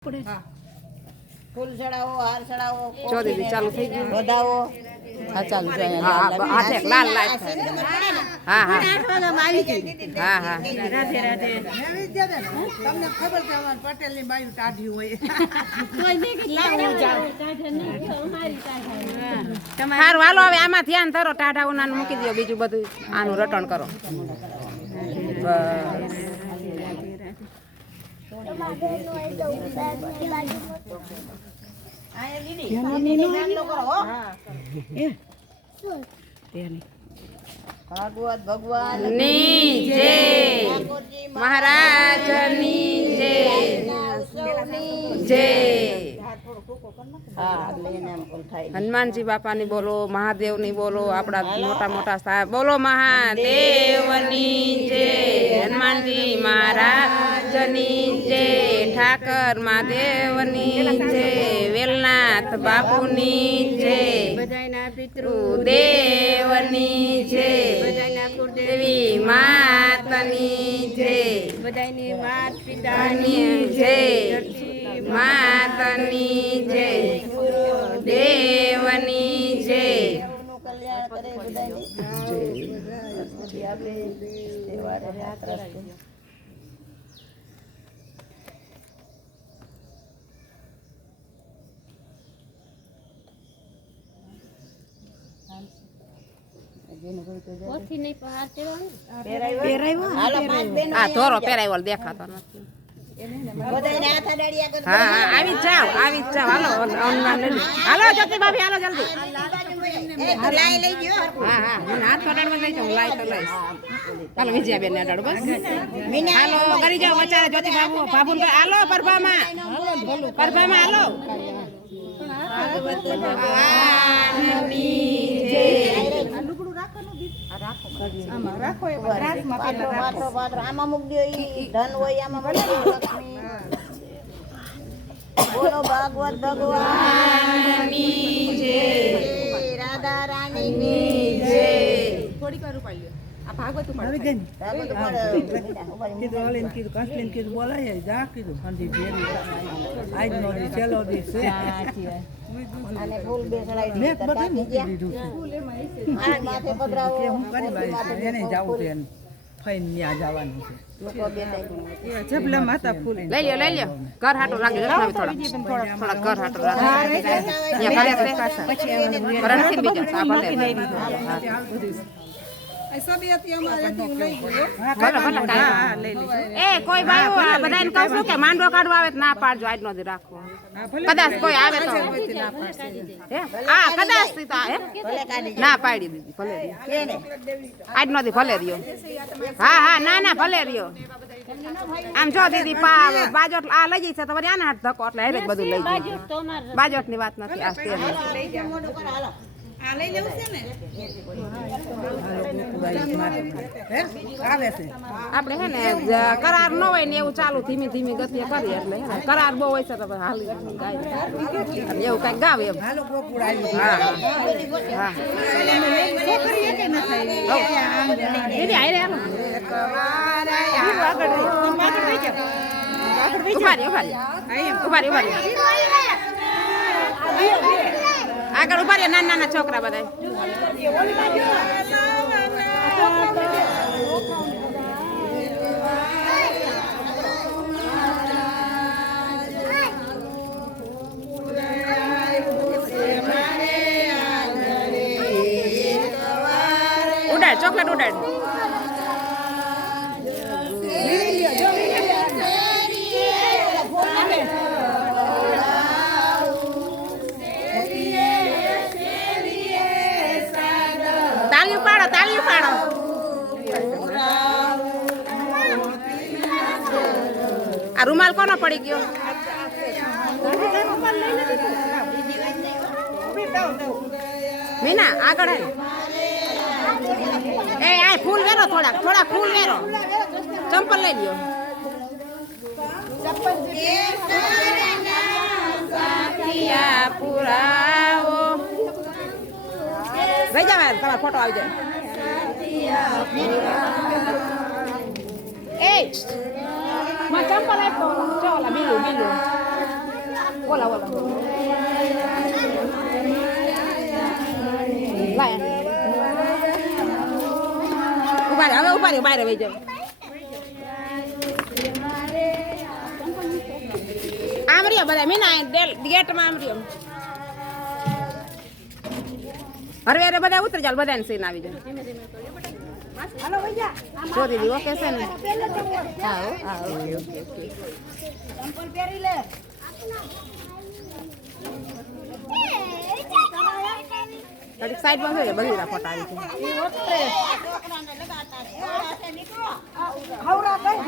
હા ફૂલ ચડાવો હાર ચડાવો જો દીદી ચાલુ થઈ ગયું વધાવો હા ચાલુ છે હા હા ઠેક લાલ લાલ હા હા હા હા રાધે રાધે તમને ખબર છે અમાર પટેલ ની બાયું ટાઢી હોય કોઈ નહીં કે લાવું જાવ સારું હાલો હવે આમાં ધ્યાન ધરો ટાઢા ઉનાનું મૂકી દો બીજું બધું આનું રટણ કરો બસ ભાગવત ભગવાન ની જય મહારાજની જય જય હનુમાનજી બાપાની બોલો મહાદેવની બોલો આપણા મોટા મોટા સાહેબ બોલો મહાદેવની જય હનુમાનજી મહારાજની જય ઠાકર મહાદેવની જય વેલનાથ બાપુની જય બધાયના પિતૃ દેવની જય દેવી માતાની જય બધાયની માત પિતાની જય માતાની જય દેવની જય કલ્યાણ કરે બધાની આપણે તહેવારે રાત રસ્તે આ ધોરો પહેરાવ્યો દેખાતો નથી હા હા આવી જ જાઓ હાલો હાલો જતી ભાભી હાલો જલ્દી હા હા મને હાથ પકડવા લઈ જાઉં લાઈ તો લઈશ હાલો વિજયાબેન ને અડાડો બસ હાલો કરી જાઓ વચારે જ્યોતિ બાબુ હાલો પરભામાં હાલો આમાં મૂકી દો ધન હોય આમાં લક્ષ્મી બોલો ભાગવત ભગવાનની જય રાધા રાણીની જય થોડીક વાર ઉપાડ્યો આ ભાગવત કીધું બોલાય જા કીધું આજ નો દી છેલ્લો દી છે અને ફૂલ બેસડાઈ દીધું માથે પધરાવો હું કરી બાઈ એને જાવું છે ફઈને ત્યાં જવાનું છે જબલા માતા ફૂલ લઈ લ્યો ઘર હાટો રાખજો જરા થોડા ઘર હાટો રાખજો કોઈ ભાઈ બધાને કહું છું કે માંડવો કાઢવા આવે ના પાડજો આજ નો રાખવો કદાચ કોઈ આવે તો હા કદાચ ના પાડી દીધી ભલે આજ નો ભલે રહ્યો હા ના ભલે રહ્યો આમ જો દીદી બાજોટ આ લઈ જઈ છે તો વળી આના હાથ ધક્કો એટલે હેરે બધું લઈ જાય બાજોટ ની વાત નથી આ સ્ટેજ આ લઈ લેવું છે ને આવે છે આપણે હે ને કરાર ન હોય ને એવું ચાલુ ધીમી ધીમી ગતિએ કરીએ એટલે કરાર બહુ હોય છે તો હાલી ગાય એવું કઈક ગાવ એમ હાલો ગોકુળ આવી હા છોકરીએ કે ન થાય દીદી આઈ રે ઉભારી આગળ ઉભા રહ્યા નાના છોકરા બધા ઉડાડ ચોકલેટ ઉડાડ તાળીઓ પાડો આ રૂમાલ કોનો પડી ગયો મીના આગળ એ આ ફૂલ વેરો થોડા ફૂલ વેરો ચંપલ લઈ લ્યો પુરાવો લઈ જાવ તમારો ફોટો આવી જાય એ માં ચંપલ આપ્યો ચોલા બીલું ઓલા લાય ઉભા રે હવે ઉભા રે બહાર વહી જાવ આમ રહ્યો બધા મીના ગેટમાં આમ રહ્યો હરવે બધા ઉતરી ચાલ બધાને સીન આવી જાય જો દીદી ઓકે છે ને હા ઓકે ચંપલ પહેરી લે કડીક સાઈડ માં છે બગીરા ફોટા આવી છે છોકરાને લગાડતા રે એવડા છે નીકળો હવરા કઈ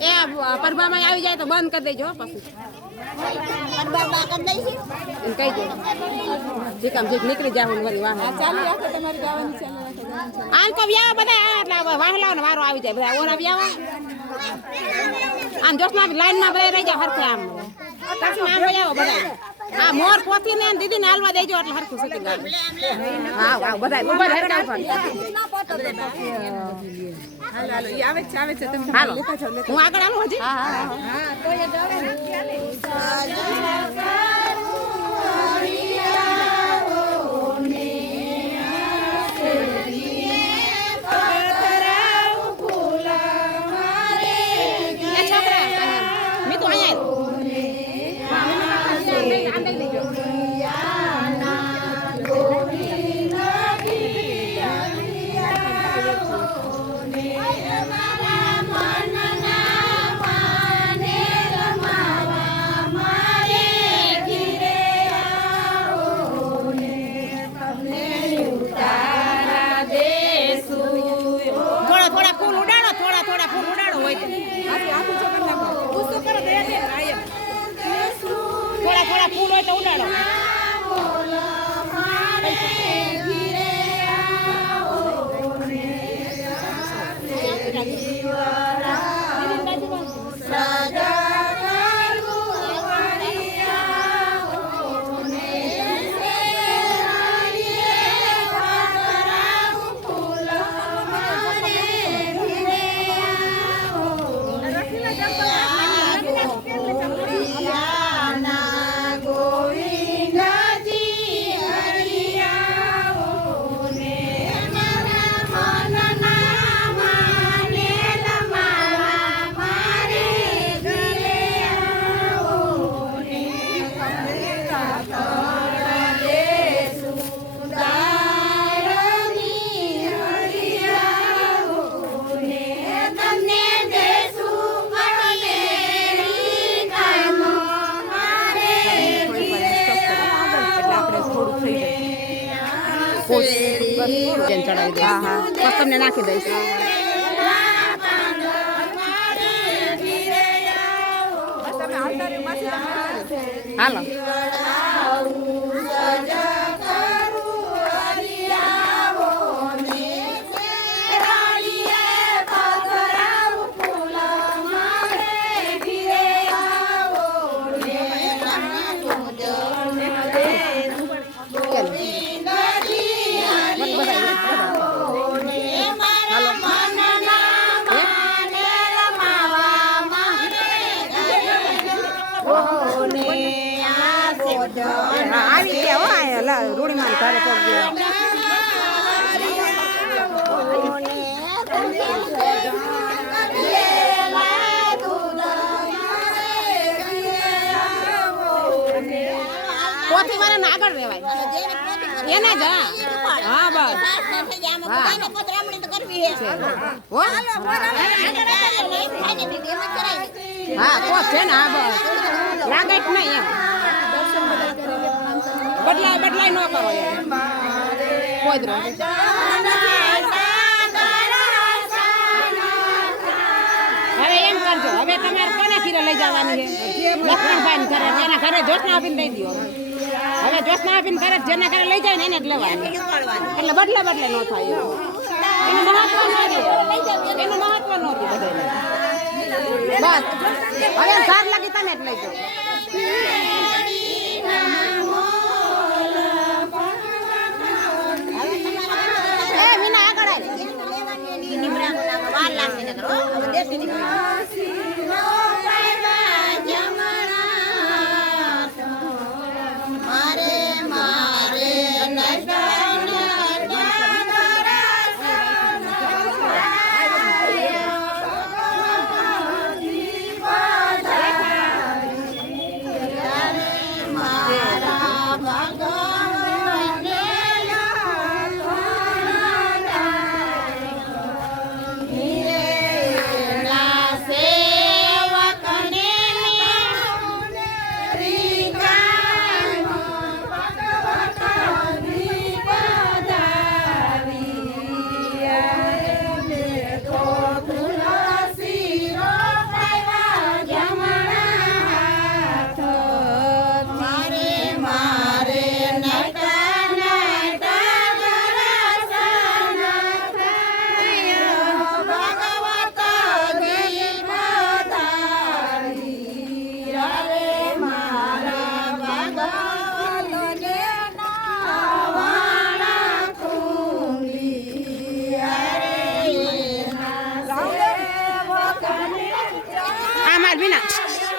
એ પરબામાં આવી જાય તો બંધ કરી દેજો પછી એમ કહી દો જે કામ જે નીકળી જાવ વળી વાહ ચાલુ રાખો તમારી ગાવાની ચાલુ રાખો આમ તો વ્યાવા બધા એટલે વાહલાનો વારો આવી જાય બધા ઓરા વ્યાવા આમ જોશમાં લાઈન માં બધા રહી જાય હરખે આમ પછી આમ વ્યાવો બધા હા મોર પોથી ને દીદી ને હાલવા દેજો એટલે હરખું શૂટિંગ આવે હા વાહ બધા ઉભા હરખા હાલો ઈ આવે છે તમે હાલો હું આગળ આવું હજી હા તો એ જાવે થોડા ફૂલ હોય તો ઉડાડો ચડાવી દઈશ હા હા તમને નાખી દઈશ હાલો આવી ગયા હો રૂડી મારી ઘરે પહોંચી પોથી વાળાને આગળ રહેવાય એને જ હા બસ હા કોસ છે ને હા બસ લાગે જ નહીં એમ બદલાય ન કરો કોદરો હવે એમ કરજો હવે તમારે કોને ઘરે લઈ જવાની છે લક્ષ્મણભાઈ ઘરે જેના ઘરે જોશના આપીને દઈ દો હવે જોશના આપીને ઘરે જેના ઘરે લઈ જાય ને એને જ લેવાની એટલે બદલે ન થાય એનું મહત્વ એનું મહત્વ નહોતું બધાને બસ હવે સાર લાગી તમે જ લઈ જાઓ વાર કાશી નગર હો હવે દેશી નીકળ્યું મારે મારે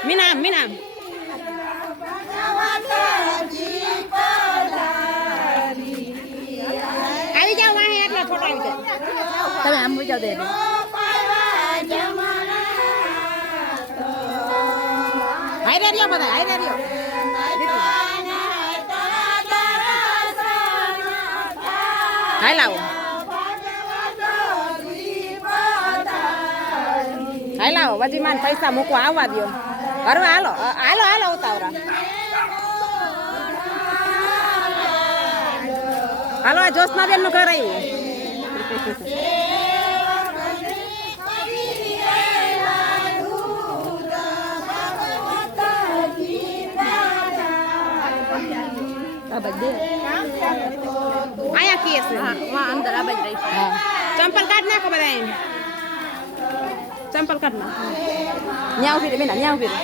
મીના મીના આવી જાવ વાહે એટલે ફોટો આવી જાય તમે આમ જાવ દે હાઈ રહ્યો બધા હાઈ રહ્યો હાઈ લાવો હાઈ લાવો વજીમાન પૈસા મૂકવા આવવા દો હવે હાલો હાલો હાલો ઉતાવરા હાલો આ જોશના બેન નું ઘર આવ્યું અહીંયા કેસ અંદર આ બાજુ રહી ચંપલ કાઢ નાખો બધા ચંપલ કાઢ નાખો ન્યા ઉભી રે બેના ન્યા ઉભી રે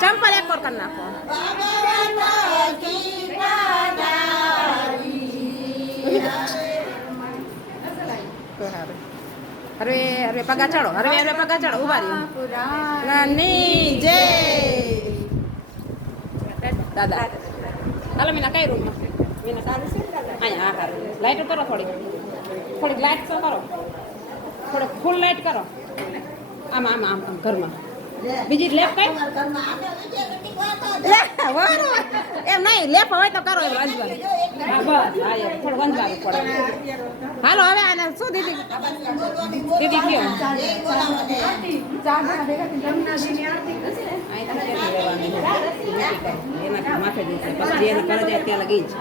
ચંપલ એક ઓર કરી નાખો અરે અરે પગા ચડો અરે અરે પગા ચડો ઉભા રહ્યો ની જય દાદા હાલો મીના કઈ રૂમમાં મીના સારું છે અહીંયા હા સારું લાઈટ કરો થોડીક લાઈટ તો કરો થોડોક ફૂલ લાઈટ કરો આમ આમ આમ આમ ઘરમાં બીજી લેપ કઈ એમ નહીં લેપ હોય તો કરો એમ વંજવાનું હા બસ હા એમ થોડું વંજવાનું પડે હાલો હવે આને શું દીદી દીદી કયો એના માથે જશે પછી એને કરે જાય ત્યાં લગી જ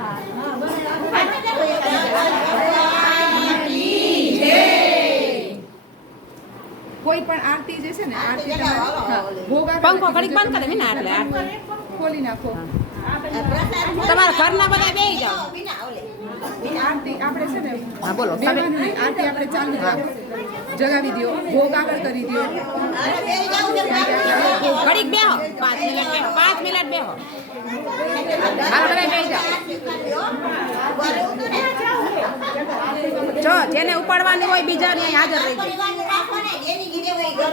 કોઈ પણ આરતી જે છે ને આરતી પંખો ઘડીક બંધ કરે મીના એટલે આરતી ખોલી નાખો તમારા ઘરના બધા બેસી જાઓ આરતી આપણે છે ને હા બોલો બેવાનું નહીં, આરતી આપણે ચાલુ જગાવી દો ભોગ આગળ કરી દો ઘડીક બેહો 5 મિનિટ બેહો 5 મિનિટ બેહો હાલો બધા બેસી જાઓ જો જેને ઉપાડવાની હોય બીજાની અહીં હાજર રહી જાય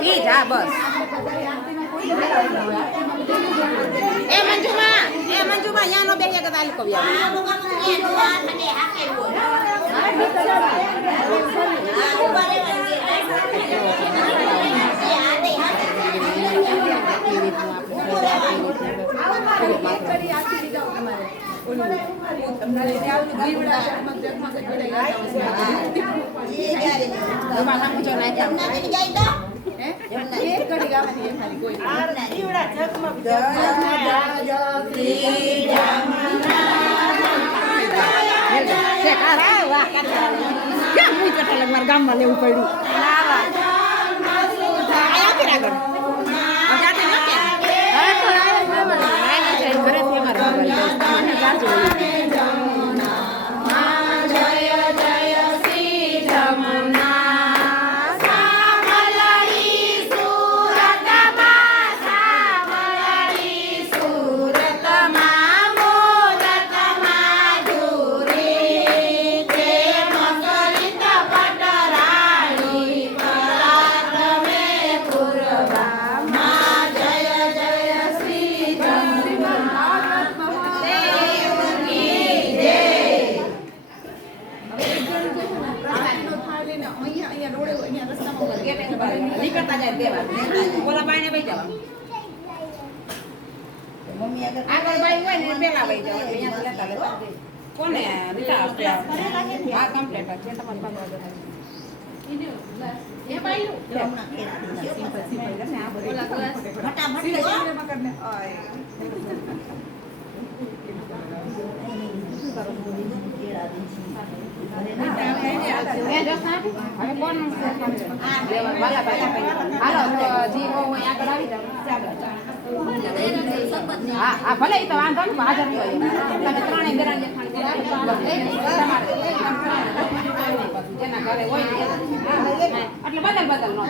ઈ જ હા બસ એ મંજુમાં અહીંયા નો બેહી કે તાલી કવ્યા ગામમાં લેવું પડ્યું નીકળતા જાય દેવા ઓલા બાઈને બેસી જવાનું મમ્મી આગળ આગળ બાઈ હોય ને પેલા બેસી જવાનું અહીંયા લેતા લેતા કોને રીટા આપે આ કમ્પ્લીટ છે તમારી પાસે એ બાઈલું હમણાં કેળા સિમ્પલ સિમ્પલ ને આ બધું ફટાફટ હા ભલે એ તો વાંધો ને હાજર તમે ત્રણેય બેરાન જેના ઘરે હોય એટલે બદલ બદલ નો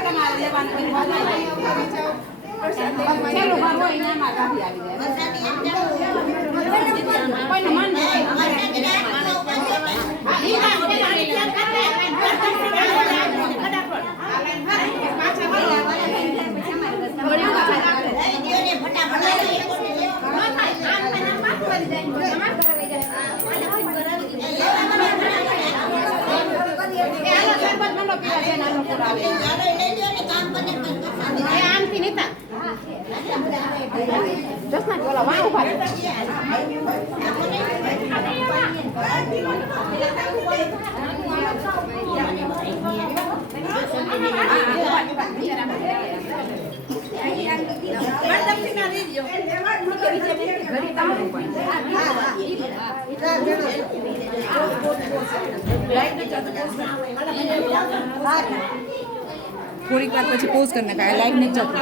તમારે લેવાનું છેલ્લું ઘર હોય ને એમાં ગાડી આવી જાય કોઈને મન આમથી નીતા જસના બોલા વાહ ઉભા થોડીક વાર પછી પોઝ કરી નાખાય લાઈવ નહીં જતું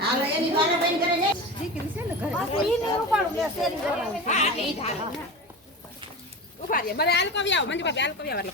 હાલો એની વાળા બેન કરે છે ઉભા રે બરે આલ કવિયાવ મંજુ બાપી આલ કવિયાવ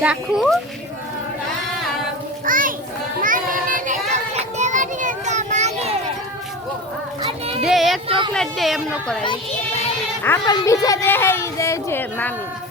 ચાખુ દે એક ચોકલેટ દે એમ નો કરાય આ પણ બીજા દે હે ઈ દે છે મામી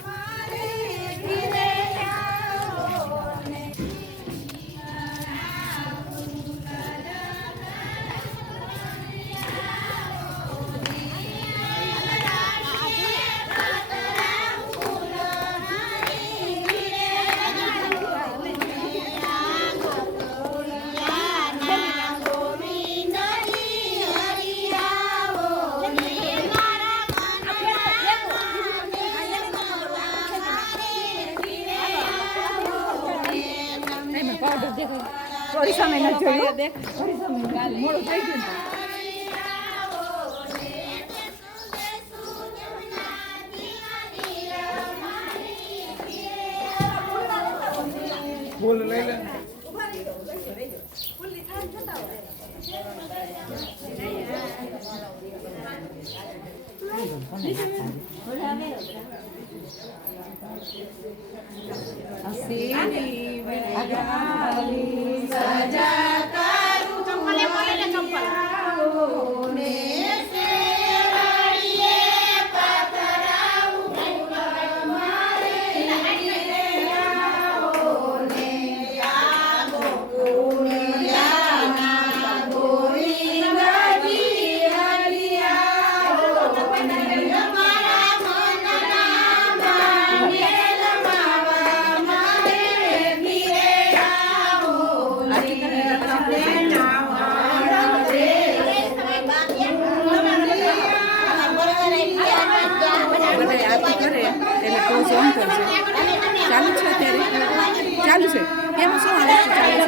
થોડી સમય ન જોયું મોડું થઈ ગયું બોલ લઈ લે ચંપલે બોલે ને ચંપલ બંધ કરજો. ચાલુ છે અત્યારે? ચાલુ છે. કેમ શું હાલે છે? ચાલુ છે.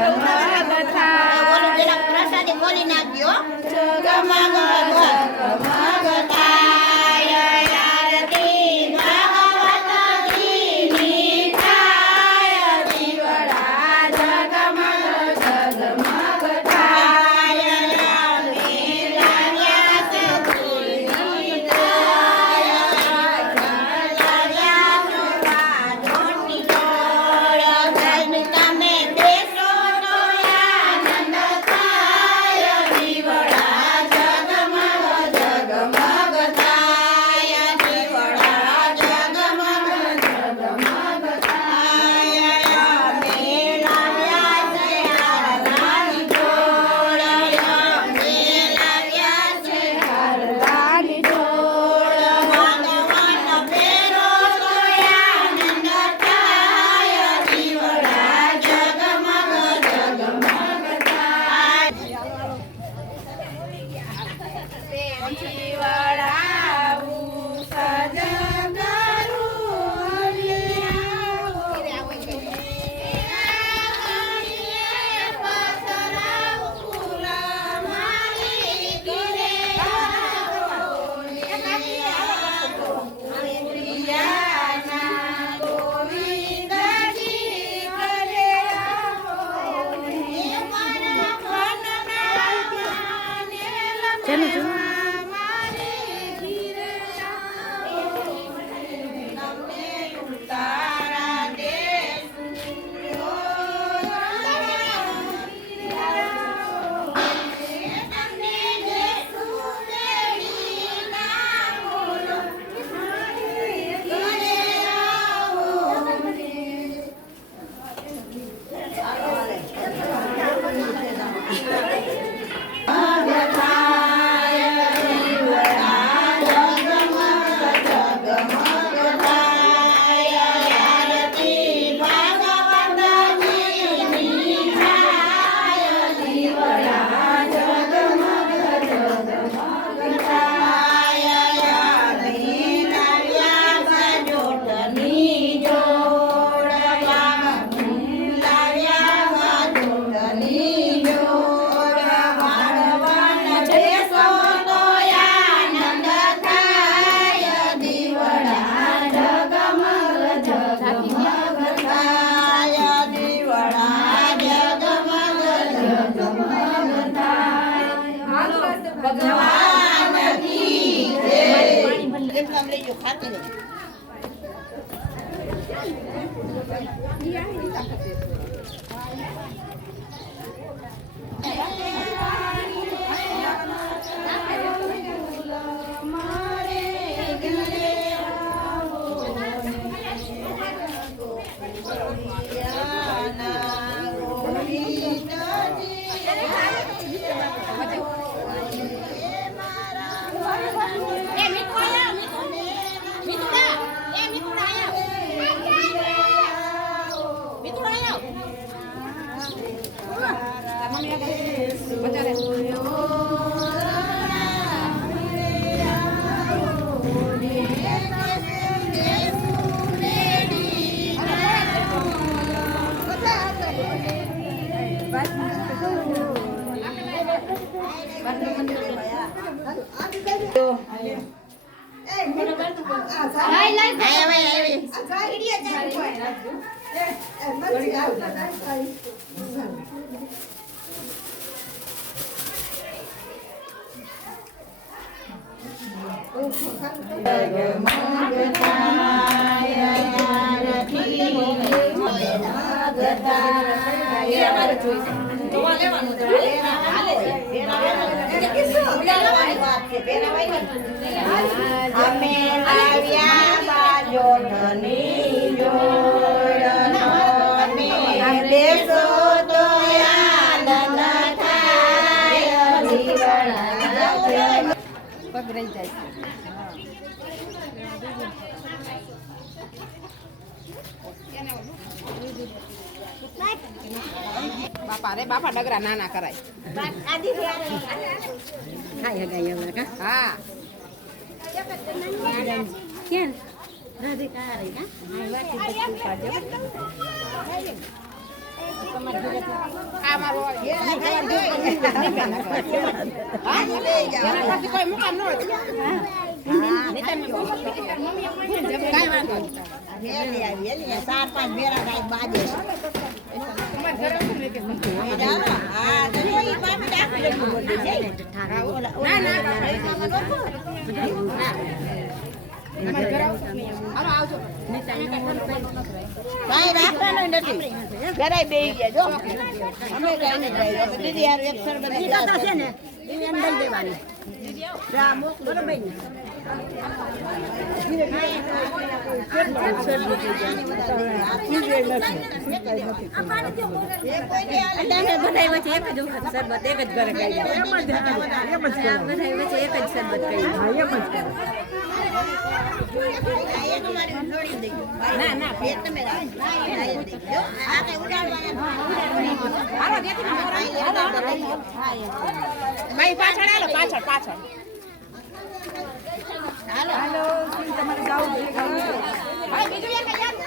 ઓલું જરાક પ્રસાદી ખોલી નાખજો. જગમગ થાય આરતી ભગવતીની થાય દીવડા જગમગ જગમગ થાય અમે લાવ્યા છે તુલસી થાય લાવ્યા છો વાજોની જોડ જઈને તમે બેસો તો આનંદ થાય દીવડા જગમગ જગમગ થાય દીવડા જગમગ જગમગ થાય અમે લાવ્યા છે હારવાની જોડ અમે લાવ્યા છે હારવાની જોડ ભગવાન ફેરો તો આનંદ થાય દીવડા જગમગ જગમગ અમે લાવ્યા બાજોઠની જોડ અમે બેસો તો આનંદ થાય દીવડા પગ રહી જાય બાપા રે બાપા ડગરા નાના કરાય હા આ મારો એના પછી કોઈ મુકામ ન હોય કાંઈ વાંધો નહીં. 4-5 ભેરા ગાય બાજે અમારે ઘરે શું વેકેશન છે? હા તો ઈ બાપી રાખી લેવું બધું છે ના ના અમારે ઘરે આવશો નહીં. હાલો આવજો. કાંઈ રાખવાનું નથી ઘરે બેહી ગયા જો અમે કાંઈ નહીં જાય દીદી યાર એક સર બધા છે ને એને એમ દઈ દેવાની જા મોક બરોબર ને ના ના પેટ તમે હાલો ત્યાંથી ભાઈ પાછળ હાલો પાછળ પાછળ હાલો તમારે જાવું ભાઈ બીજું એક યાદ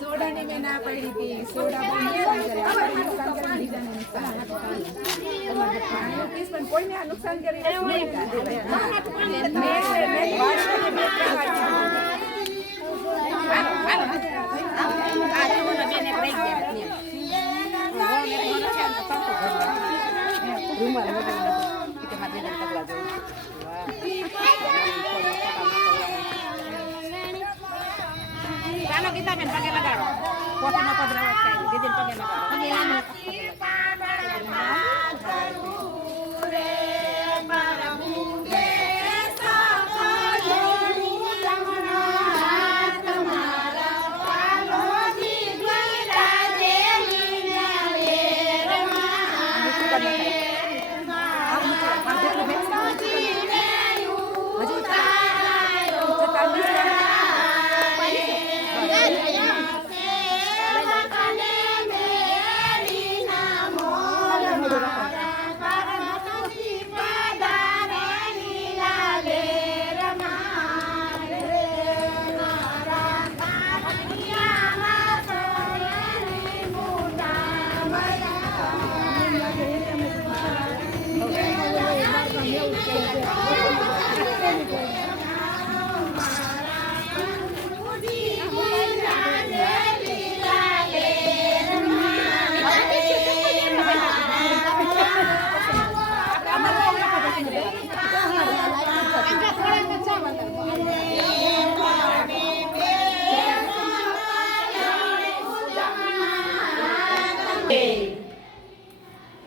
સોડાની મેં ના પડી હતી સોડા બહુ નુકસાન કરે આપણને નુકસાન કરે બીજાને નુકસાન પણ કોઈને આ નુકસાન કરી ચાલો ગીતાબેન પગે લગાડો કોઠીનો પધરાવો થાય દીદી પગે લગાડો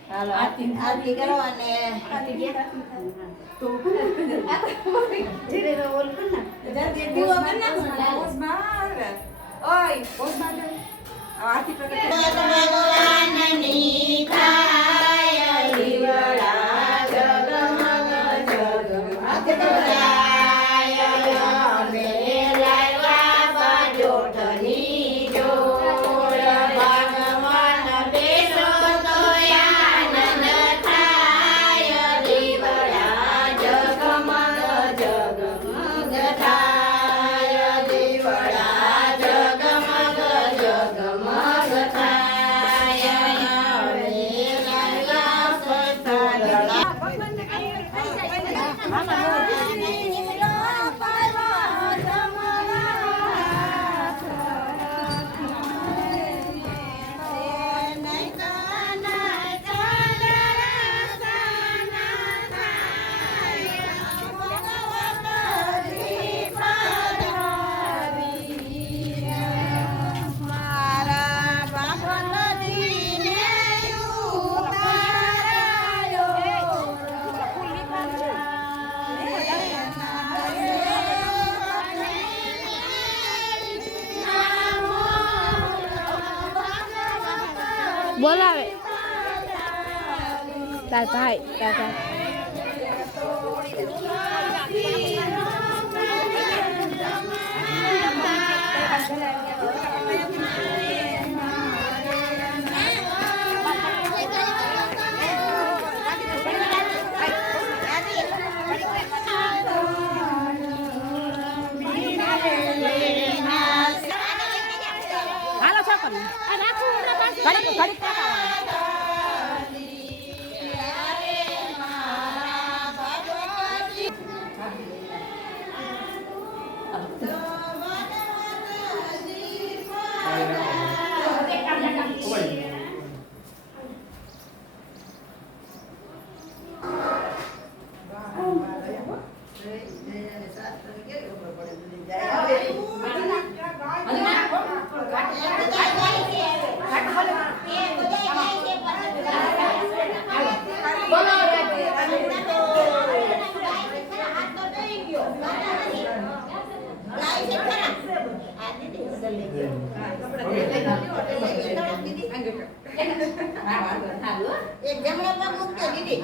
હાલો આરતી કરો અને બોલાવે તાર ભાઈ રાખવાનું ઘડીક ઘડીક એક જમણો પગ મૂકજો દીદી.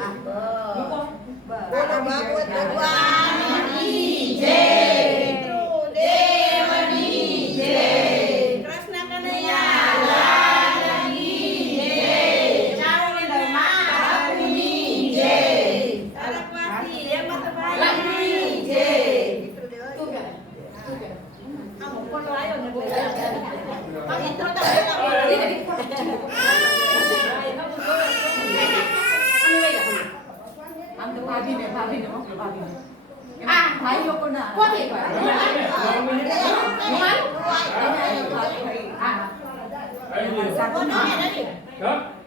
બોલો ભાગવત ભગવાનની જય. દેવની જય. કૃષ્ણ કનૈયા લાલની જય. ચામુંડા માતની જય. સરસ્વતી હેમંતભાઈની જય. આમ ફોટો આવ્યો ને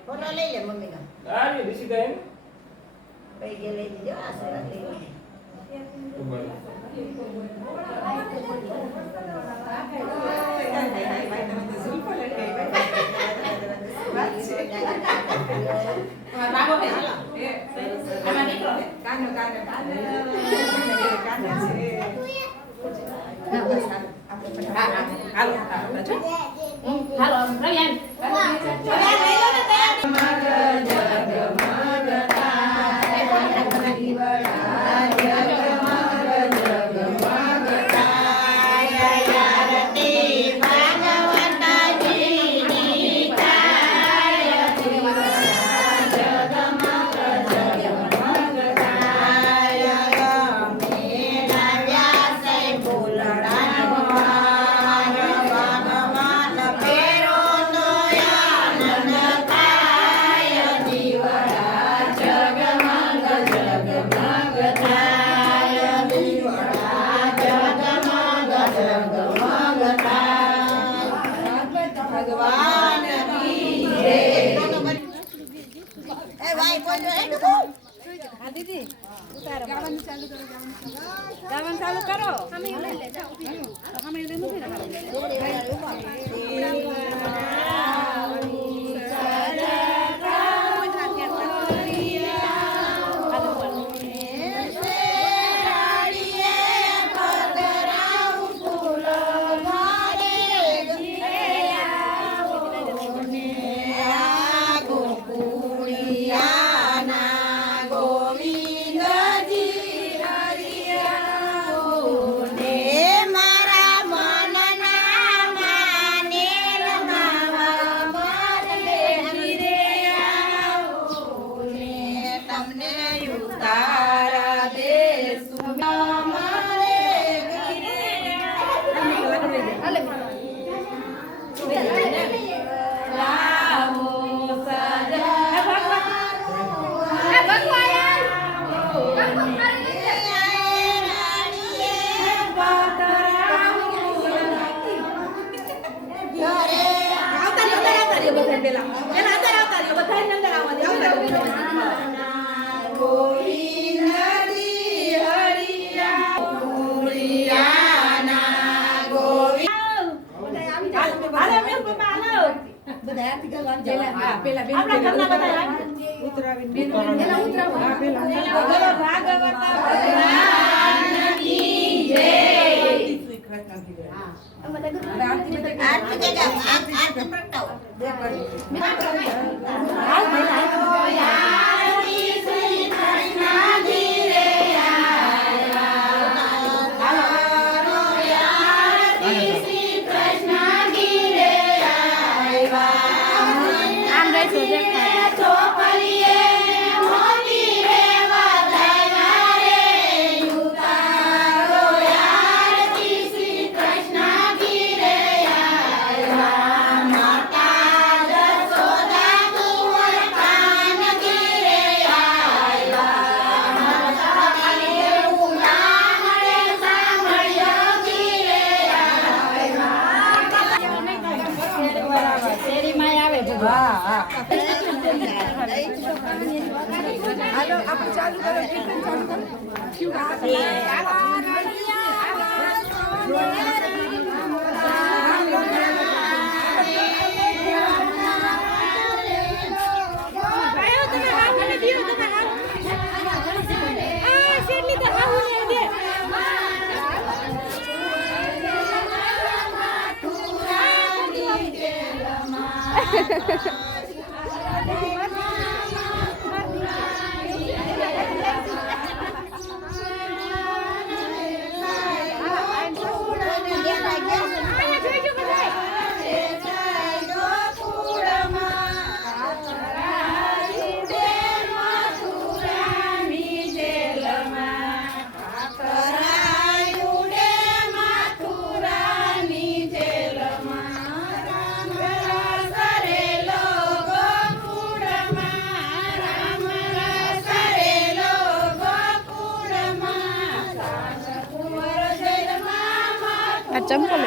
ફોટો લઈ લે મમ્મી નો પૈકે લઈ દીધો આશીર્વાદ લઈ લે. ગાવાનું ચાલુ કરો. માતા હા હા હાલો આપણે ચાલુ કરો કીર્તન ચાલુ કરો ચંપલ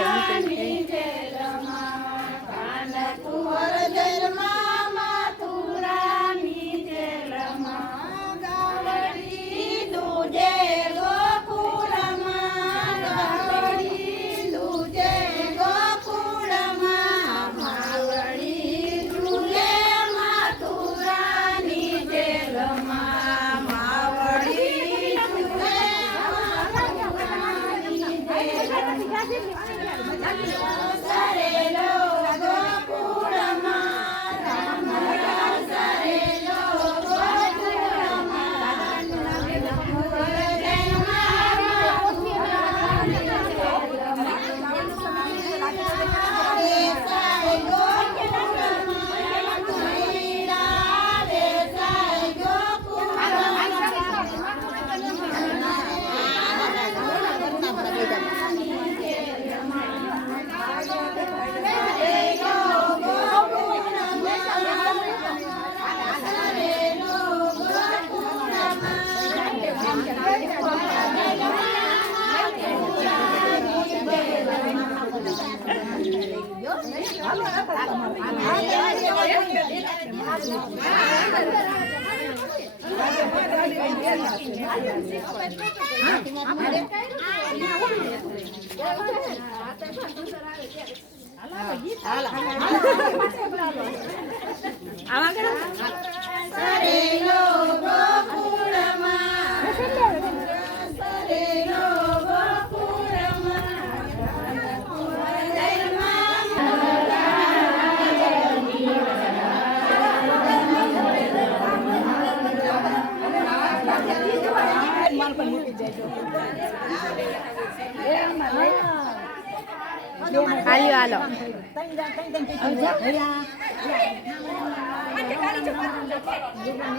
હાલો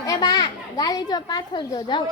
એ બા ગાલી જો પાછળ જો જાવ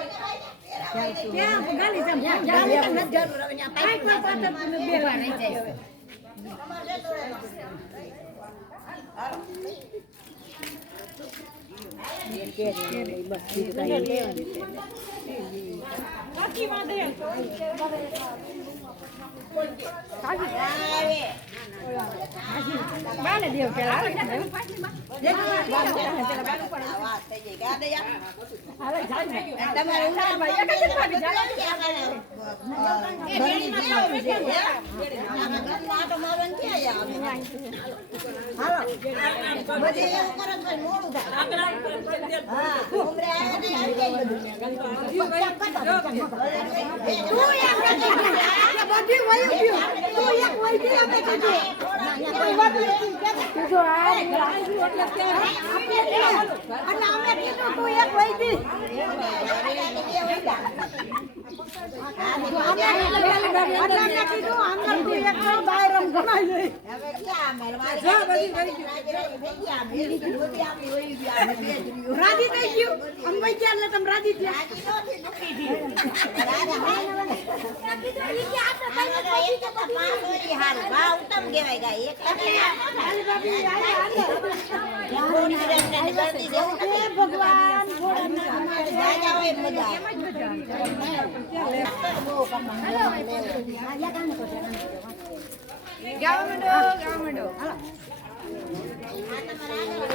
રાજી થઈ ગયું અંબાઈ ક્યાં ને તમે રાજી થયા ગાવા માંડો આ તમારા